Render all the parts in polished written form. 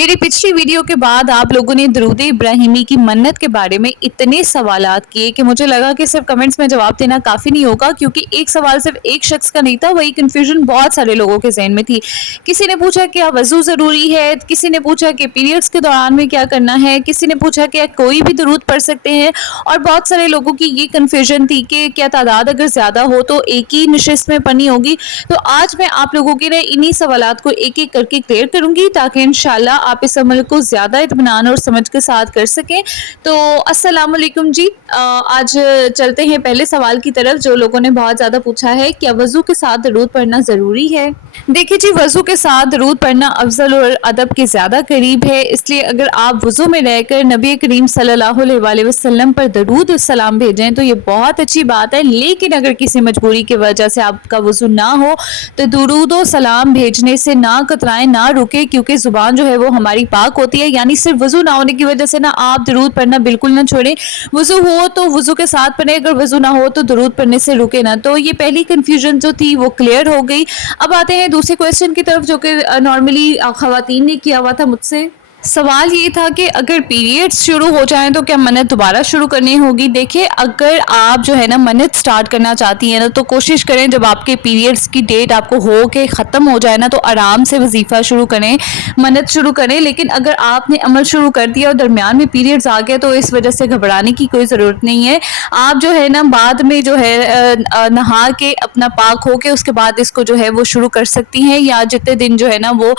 میری پچھلی ویڈیو کے بعد آپ لوگوں نے درود ابراہیمی کی منت کے بارے میں اتنے سوالات کیے کہ مجھے لگا کہ صرف کمنٹس میں جواب دینا کافی نہیں ہوگا، کیونکہ ایک سوال صرف ایک شخص کا نہیں تھا، وہی کنفیوژن بہت سارے لوگوں کے ذہن میں تھی۔ کسی نے پوچھا کیا وضو ضروری ہے، کسی نے پوچھا کہ پیریڈز کے دوران میں کیا کرنا ہے، کسی نے پوچھا کہ کوئی بھی درود پڑھ سکتے ہیں، اور بہت سارے لوگوں کی یہ کنفیوژن تھی کہ کیا تعداد اگر زیادہ ہو تو ایک ہی نشست میں پڑھنی ہوگی۔ تو آج میں آپ لوگوں کے لیے انہی سوالات کو ایک ایک کر کے کلیئر کروں گی، تاکہ انشاءاللہ آپ اس عمل کو زیادہ اطمینان اور سمجھ کے ساتھ کر سکیں۔ تو السلام علیکم جی، آج چلتے ہیں پہلے سوال کی طرف جو لوگوں نے بہت زیادہ پوچھا ہے، کیا وضو کے ساتھ درود پڑھنا ضروری ہے؟ دیکھیے جی، وضو کے ساتھ درود پڑھنا افضل اور ادب کے زیادہ قریب ہے، اس لیے اگر آپ وضو میں رہ کر نبی کریم صلی اللہ علیہ وآلہ وسلم پر درود السلام بھیجیں تو یہ بہت اچھی بات ہے، لیکن اگر کسی مجبوری کی وجہ سے آپ کا وضو نہ ہو تو درود و سلام بھیجنے سے نہ کترائیں، نہ رکیں، کیونکہ زبان جو ہے وہ ہماری پاک ہوتی ہے، یعنی صرف وضو نہ ہونے کی وجہ سے نا آپ درود پڑھنا بالکل نہ چھوڑیں۔ وضو ہو تو وضو کے ساتھ پڑھیں، اگر وضو نہ ہو تو درود پڑھنے سے رکے نہ۔ تو یہ پہلی کنفیوژن جو تھی وہ کلیئر ہو گئی۔ اب آتے ہیں دوسرے کویسچن کی طرف جو کہ نارملی خواتین نے کیا ہوا تھا مجھ سے۔ سوال یہ تھا کہ اگر پیریڈز شروع ہو جائیں تو کیا منت دوبارہ شروع کرنی ہوگی؟ دیکھیں، اگر آپ جو ہے نا منت سٹارٹ کرنا چاہتی ہیں نا تو کوشش کریں جب آپ کے پیریڈز کی ڈیٹ آپ کو ہو کے ختم ہو جائے نا تو آرام سے وظیفہ شروع کریں، منت شروع کریں۔ لیکن اگر آپ نے عمل شروع کر دیا اور درمیان میں پیریڈز آ گئے تو اس وجہ سے گھبرانے کی کوئی ضرورت نہیں ہے۔ آپ جو ہے نا بعد میں جو ہے نہا کے اپنا پاک ہو کے اس کے بعد اس کو جو ہے وہ شروع کر سکتی ہیں، یا جتنے دن جو ہے نا وہ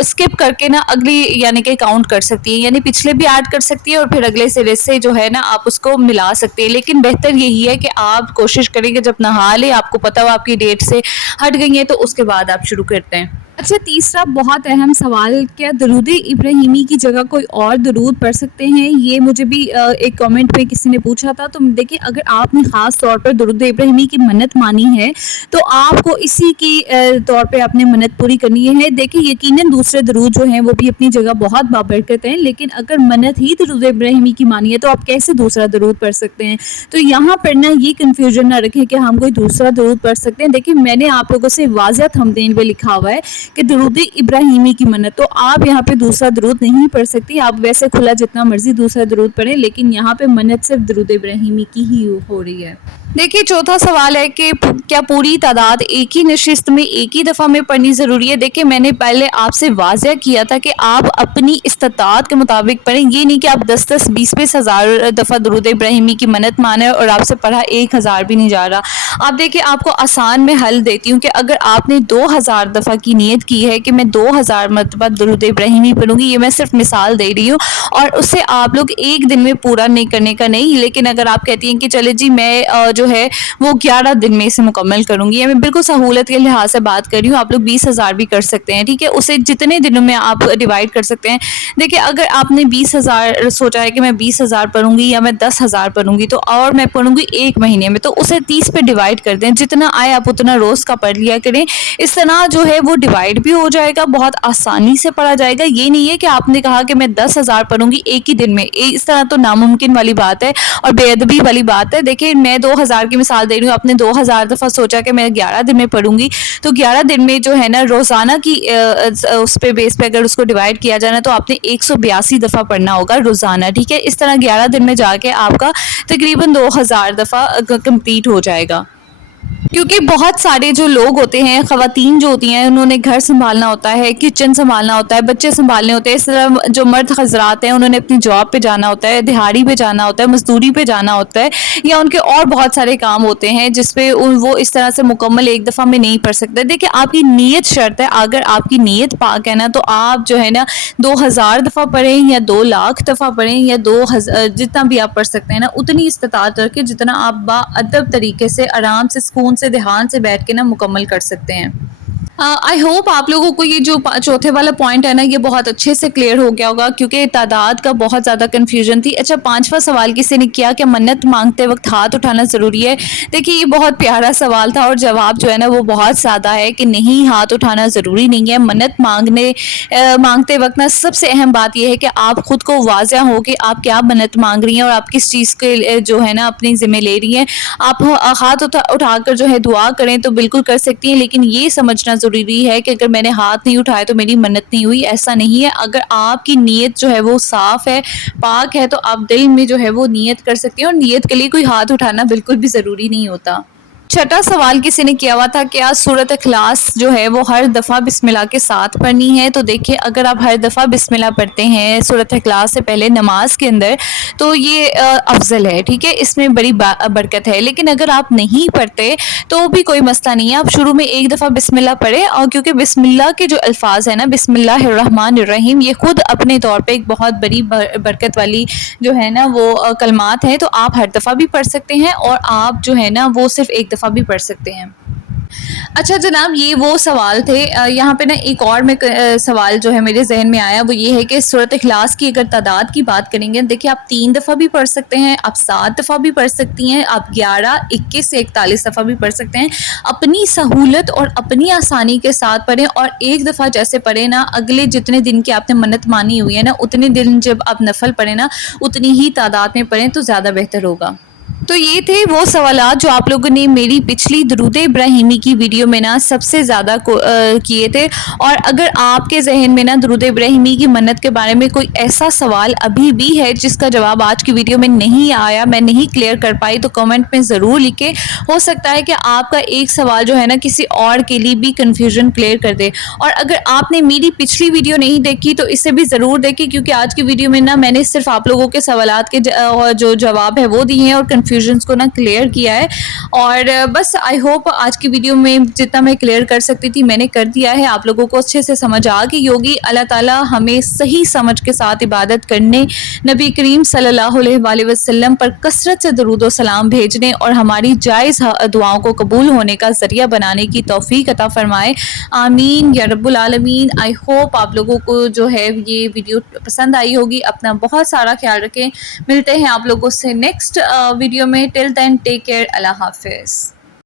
اسکپ کر کے نا اگلی یعنی کہ کاؤنٹ کر سکتی ہیں، یعنی پچھلے بھی ایڈ کر سکتی ہیں اور پھر اگلے سرے سے جو ہے نا آپ اس کو ملا سکتے ہیں۔ لیکن بہتر یہی ہے کہ آپ کوشش کریں کہ جب نہا لیں، آپ کو پتہ ہو آپ کی ڈیٹ سے ہٹ گئی ہیں، تو اس کے بعد آپ شروع کرتے ہیں۔ اچھا، تیسرا بہت اہم سوال، کیا درود ابراہیمی کی جگہ کوئی اور درود پڑھ سکتے ہیں؟ یہ مجھے بھی ایک کامنٹ پہ کسی نے پوچھا تھا۔ تو دیکھیں، اگر آپ نے خاص طور پر درود ابراہیمی کی منت مانی ہے تو آپ کو اسی کی طور پہ اپنے منت پوری کرنی ہے۔ دیکھیں، یقیناً دوسرے درود جو ہیں وہ بھی اپنی جگہ بہت بابرکت ہیں، لیکن اگر منت ہی درود ابراہیمی کی مانی ہے تو آپ کیسے دوسرا درود پڑھ سکتے ہیں؟ تو یہاں پر نا یہ کنفیوژن نہ رکھیں کہ ہم کوئی دوسرا درود پڑھ سکتے ہیں۔ دیکھیں، میں نے آپ لوگوں سے واضح تھمبنیل پہ لکھا ہوا ہے کہ درود ابراہیمی کی منت، تو آپ یہاں پہ دوسرا درود نہیں پڑھ سکتی۔ آپ ویسے کھلا جتنا مرضی دوسرا درود پڑھیں، لیکن یہاں پہ منت صرف درود ابراہیمی کی ہی ہو رہی ہے۔ دیکھیے، چوتھا سوال ہے کہ کیا پوری تعداد ایک ہی نشست میں ایک ہی دفعہ میں پڑھنی ضروری ہے؟ دیکھیں، میں نے پہلے آپ سے واضح کیا تھا کہ آپ اپنی استطاعت کے مطابق پڑھیں، یہ نہیں کہ آپ 10 20 ہزار دفعہ درود ابراہیمی کی منت مانیں اور آپ سے پڑھا 1000 بھی نہیں جا رہا۔ آپ دیکھیں، آپ کو آسان میں حل دیتی ہوں کہ اگر آپ نے 2000 دفعہ کی نیت کی ہے کہ میں 2000 مرتبہ درود ابراہیمی پڑھوں گی، یہ میں صرف مثال دے رہی ہوں، اور اسے آپ لوگ ایک دن میں پورا نہیں کرنے کا نہیں، لیکن اگر آپ کہتی ہیں کہ چلے جی میں جو ہے وہ 11 دن میں اسے مکمل کروں گی، یا میں بالکل سہولت کے لحاظ سے بات کر رہی ہوں، آپ لوگ 20,000 بھی کر سکتے ہیں، ٹھیک ہے، اسے جتنے دنوں میں آپ ڈیوائڈ کر سکتے ہیں۔ دیکھیں، اگر آپ نے 20,000 سوچا ہے کہ میں 20,000 پڑھوں گی یا میں 10,000 پڑھوں گی، تو اور میں پڑھوں گی ایک مہینے میں، تو اسے 30 پہ ڈیوائڈ کر دیں، جتنا آئے آپ اتنا روز کا پڑھ لیا کریں۔ اس طرح جو ہے وہ ڈیوائڈ بھی ہو جائے گا، بہت آسانی سے پڑھا جائے گا۔ یہ نہیں ہے کہ آپ نے کہا کہ میں 10,000 پڑھوں گی ایک ہی دن میں، اس طرح تو ناممکن والی بات ہے اور بے ادبی والی بات ہے۔ دیکھیں، میں 2000 کی مثال دے رہی ہوں، آپ نے 2000 دفعہ سوچا کہ میں 11 دن میں پڑھوں گی، تو 11 دن میں جو ہے نا روزانہ کی اس پہ بیس پہ اگر اس کو ڈیوائڈ کیا جانا تو آپ نے 182 دفعہ پڑھنا ہوگا روزانہ، ٹھیک ہے۔ اس طرح 11 دن میں جا کے آپ کا تقریباً 2000 دفعہ کمپلیٹ ہو جائے گا۔ کیونکہ بہت سارے جو لوگ ہوتے ہیں، خواتین جو ہوتی ہیں، انہوں نے گھر سنبھالنا ہوتا ہے، کچن سنبھالنا ہوتا ہے، بچے سنبھالنے ہوتے ہیں، اس طرح جو مرد حضرات ہیں انہوں نے اپنی جاب پہ جانا ہوتا ہے، دہاڑی پہ جانا ہوتا ہے، مزدوری پہ جانا ہوتا ہے، یا ان کے اور بہت سارے کام ہوتے ہیں جس پہ وہ اس طرح سے مکمل ایک دفعہ میں نہیں پڑھ سکتے۔ دیکھیں، آپ کی نیت شرط ہے، اگر آپ کی نیت پاک ہے نا تو آپ جو ہے نا 2000 دفعہ پڑھیں یا 2 لاکھ دفعہ پڑھیں یا 2000، جتنا بھی آپ پڑھ سکتے ہیں نا، اتنی استطاعت رکھیں جتنا آپ با ادب طریقے سے آرام سے سکون سے دھیان سے بیٹھ کے نا مکمل کر سکتے ہیں۔ آئی ہوپ آپ لوگوں کو یہ جو چوتھے والا پوائنٹ ہے نا یہ بہت اچھے سے کلیئر ہو گیا ہوگا، کیونکہ تعداد کا بہت زیادہ کنفیوژن تھی۔ اچھا، 5واں سوال کسی نے کیا کہ منت مانگتے وقت ہاتھ اٹھانا ضروری ہے؟ دیکھیے، یہ بہت پیارا سوال تھا اور جواب جو ہے نا وہ بہت سادہ ہے کہ نہیں، ہاتھ اٹھانا ضروری نہیں ہے۔ منت مانگتے وقت نا سب سے اہم بات یہ ہے کہ آپ خود کو واضح ہو کہ آپ کیا منت مانگ رہی ہیں اور آپ کس چیز کے جو ہے نا اپنی ذمہ لے رہی ہیں۔ آپ ہاتھ اٹھا کر جو ہے دعا کریں تو بالکل کر سکتی ہیں، لیکن یہ سمجھنا ضروری ہے کہ اگر میں نے ہاتھ نہیں اٹھایا تو میری منت نہیں ہوئی، ایسا نہیں ہے۔ اگر آپ کی نیت جو ہے وہ صاف ہے، پاک ہے، تو آپ دل میں جو ہے وہ نیت کر سکتے ہیں، اور نیت کے لیے کوئی ہاتھ اٹھانا بالکل بھی ضروری نہیں ہوتا۔ چھٹا سوال کسی نے کیا ہوا تھا، کیا سورۃ اخلاص جو ہے وہ ہر دفعہ بسم اللہ کے ساتھ پڑھنی ہے؟ تو دیکھیے، اگر آپ ہر دفعہ بسم اللہ پڑھتے ہیں سورۃ اخلاص سے پہلے نماز کے اندر، تو یہ افضل ہے، ٹھیک ہے، اس میں بڑی برکت ہے۔ لیکن اگر آپ نہیں پڑھتے تو بھی کوئی مسئلہ نہیں ہے، آپ شروع میں ایک دفعہ بسم اللہ پڑھیں، اور کیونکہ بسم اللہ کے جو الفاظ ہیں نا، بسم اللہ الرحمن الرحیم، یہ خود اپنے طور پہ ایک بہت بڑی برکت والی جو ہے نا وہ کلمات ہیں، تو آپ ہر دفعہ بھی پڑھ سکتے ہیں، اور آپ جو ہے نا وہ صرف ایک دفعہ بھی پڑھ سکتے ہیں۔ اچھا جناب، یہ وہ سوال تھے۔ یہاں پہ نا ایک اور میں سوال جو ہے میرے ذہن میں آیا، وہ یہ ہے کہ سورۃ اخلاص کی اگر تعداد کی بات کریں گے، دیکھیں آپ 3 دفعہ بھی پڑھ سکتے ہیں، آپ 7 دفعہ بھی پڑھ سکتی ہیں، آپ 11، 21 سے 41 دفعہ بھی پڑھ سکتے ہیں۔ اپنی سہولت اور اپنی آسانی کے ساتھ پڑھیں، اور ایک دفعہ جیسے پڑھیں نا، اگلے جتنے دن کی آپ نے منت مانی ہوئی ہے نا، اتنے دن جب آپ نفل پڑھیں نا، اتنی ہی تعداد میں پڑھیں تو زیادہ بہتر ہوگا۔ تو یہ تھے وہ سوالات جو آپ لوگوں نے میری پچھلی درود ابراہیمی کی ویڈیو میں نا سب سے زیادہ کیے تھے، اور اگر آپ کے ذہن میں نا درود ابراہیمی کی منت کے بارے میں کوئی ایسا سوال ابھی بھی ہے جس کا جواب آج کی ویڈیو میں نہیں آیا، میں نہیں کلیئر کر پائی، تو کمنٹ میں ضرور لکھیں۔ ہو سکتا ہے کہ آپ کا ایک سوال جو ہے نا کسی اور کے لیے بھی کنفیوژن کلیئر کر دے۔ اور اگر آپ نے میری پچھلی ویڈیو نہیں دیکھی تو اسے بھی ضرور دیکھیں، کیونکہ آج کی ویڈیو میں نا میں نے صرف آپ لوگوں کے سوالات کے جو جواب ہے وہ دیے ہیں، اور کنفیوژنس کو نا کلیئر کیا ہے۔ اور بس آئی ہوپ آج کی ویڈیو میں جتنا میں کلیئر کر سکتی تھی میں نے کر دیا ہے، آپ لوگوں کو اچھے سے سمجھ آ گئی ہوگی۔ اللہ تعالیٰ ہمیں صحیح سمجھ کے ساتھ عبادت کرنے، نبی کریم صلی اللہ علیہ وآلہ وسلم پر کثرت سے درود و سلام بھیجنے، اور ہماری جائز دعاؤں کو قبول ہونے کا ذریعہ بنانے کی توفیق عطا فرمائے، آمین یا رب العالمین۔ آئی ہوپ آپ لوگوں کو جو ہے یہ ویڈیو پسند آئی ہوگی۔ اپنا بہت سارا خیال رکھیں، ملتے ہیں آپ لوگوں سے نیکسٹ ویڈیو میں۔ ٹل دین ٹیک کیئر، اللہ حافظ۔